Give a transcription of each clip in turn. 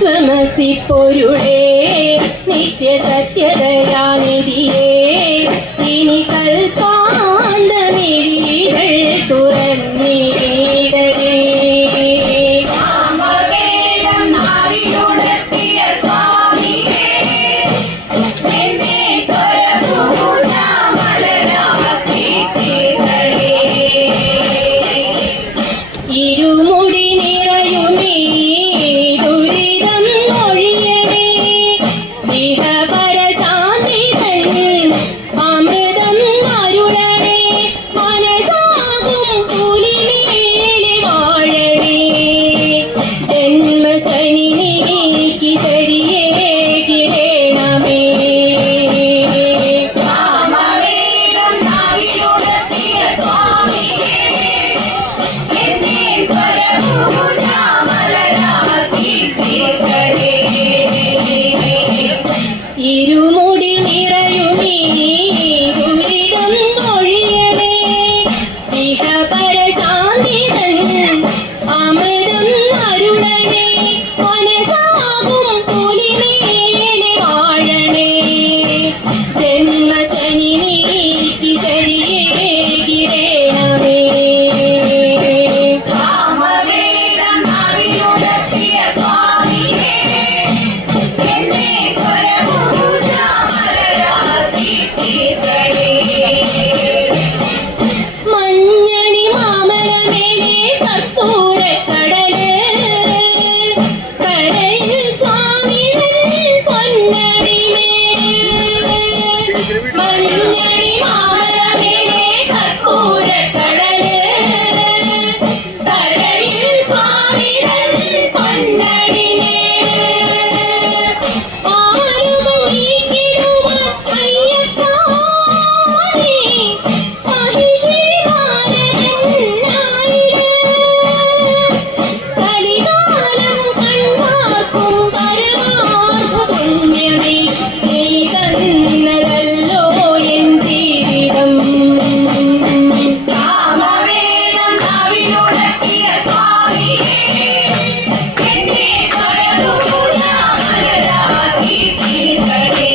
ത്വമസി പൊരുളേ നിത്യസത്യദയാനിധിയേ ഇനി കൽപ്പാന്തമിഴികൾ തുറന്നിടണേ. സാമവേദം നാവിലുണർത്തിയ സ്വാമിയേ എന്നെ സ്വരഭൂജാമലരാക്കി തീർക്കണേ. ഇരുമുടി നിറയുമീ ദുരിതം ഒഴിയണേ. ഇഹപരശാന്തി തൻ അമൃതം അരുളണേ. മനസാകും പുലിമേലെ വാഴണേ. ജന്മശനി നീക്കി ശരിയേകിടേണമേ. സാമവേദം നാവിലുണർത്തിയ സ്വാമിയേ എന്നെ സ്വരഭൂജാമലരാക്കി തീർക്കണേ. ഇരുമുടി നിറയുമീ ദുരിതം ഒഴിയണേ. ഇഹപരശാന്തി തൻ അമൃതം അരുളണേ. മനസാകും പുലിമേലെ വാഴണേ. ജന്മശനി നീക്കി ശരിയേകിടേണമേ. സാമവേദം നാവിലുണർത്തിയ സ്വാമിയേ എന്നെ സ്വരഭൂജാമലരാക്കി തീർക്കണേ. മഞ്ഞണി മാമലമേലെ കർപ്പൂരക്കടല്. കടലിൽ സ്വാമി പൊന്നടിമേട്. മഞ്ഞണി മാമലമേലെ കർപ്പൂരക്കടല്. കടലിൽ സ്വാമി പൊന്നടിമേട്. ആലുകൾ നീക്കിടുവാൻ അയ്യപ്പ നീ മഹിഷിമാരനായിട്. കലികാലം കൺവാക്കും പരമാർത്ഥ പുണ്യമേ നീ തന്നതല്ലോ എൻ ജീവിതം. സാമവേദം നാവിലുണർത്തിയ സ്വാമിയേ എന്നെ സ്വരഭൂജാമലരാക്കി തീർക്കണേ.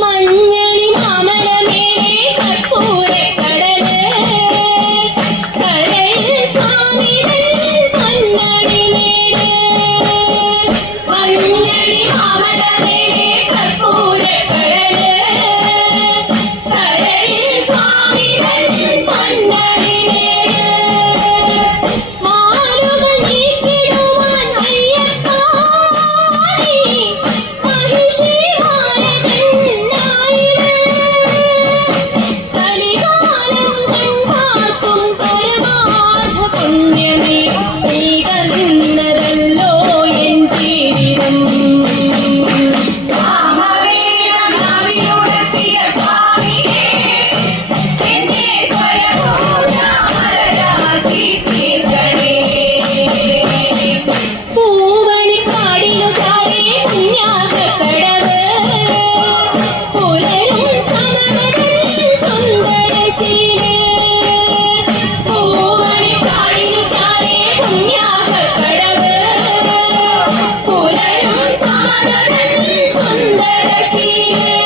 മഞ്ഞണി മാമലമേലെ കർപ്പൂരക്കടല്. കരയിൽ സ്വാമി പൊന്നടിമേട്. മഞ്ഞണി മാമലമേലെ കർപ്പൂരക്കടല്. കരയിൽ സ്വാമി പൊന്നടിമേട്. മാലുകൾ നീക്കിടുവാൻ അയ്യപ്പ നീ മഹിഷിമാരനായിട്. കലികാലം കൺപാർക്കും പരമാർത്ഥ പുണ്യമേ നീ തന്നതല്ലോ എൻ ജീവിതം. സാമവേദം നാവിലുണർത്തിയ സ്വാമിയേ എന്നെ സ്വരഭൂജാമലരാക്കി തീർക്കണേ. പൂവണിക്കാടിനു ചാരി പുണ്യാഹക്കടവ്. പുലരും സമരൻ സുന്ദരശീലേ. പൂവണിക്കാടിനു ചാരി പുണ്യാഹക്കടവ്. പുലരും സമരൻ സുന്ദരശീലേ.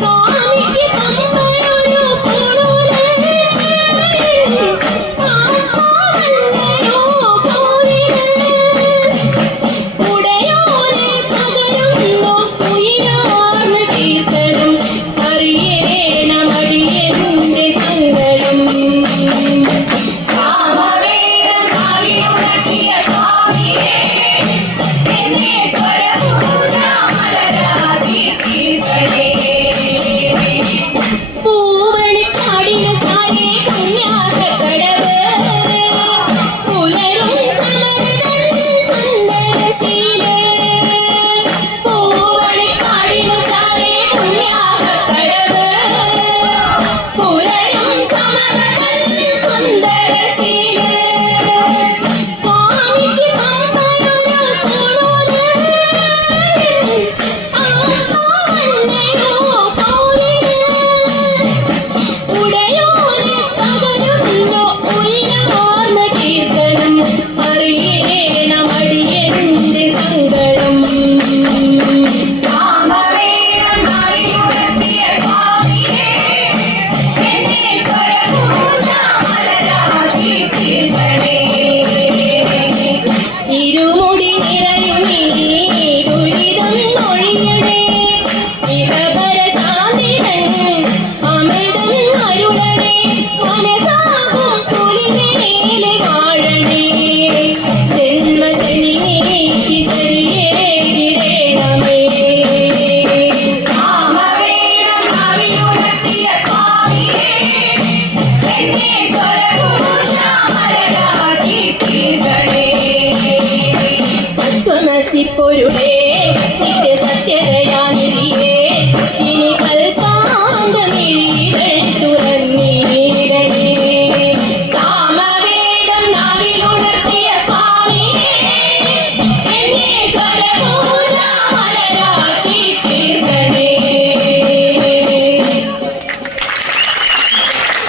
സ്വാമിക്ക് പമ്പയൊരു കുളുലേ. ആത്മാവല്ലയോ കോവില്. ഉടയോനെ പകരുന്നു ഉയരാർന്ന കീർത്തനം. അറിയേണമടിയന്റെ സങ്കടം. സാമവേദം നാവിലുണർത്തിയ സ്വാമിയേ എന്നെ സ്വരഭൂജാമലരാക്കി തീർക്കണേ. പൂവണിക്കാടിനു ചാരി പുണ്യാഹക്കടവ്. പുലരും സമരൻ സുന്ദരശീലേ. പൂവണിക്കാടിനു ചാരി പുണ്യാഹക്കടവ്. പുലരും സമരൻ സുന്ദരശീലേ. സ്വാമിക്ക് പമ്പയൊരു എന്നെ സ്വരമേ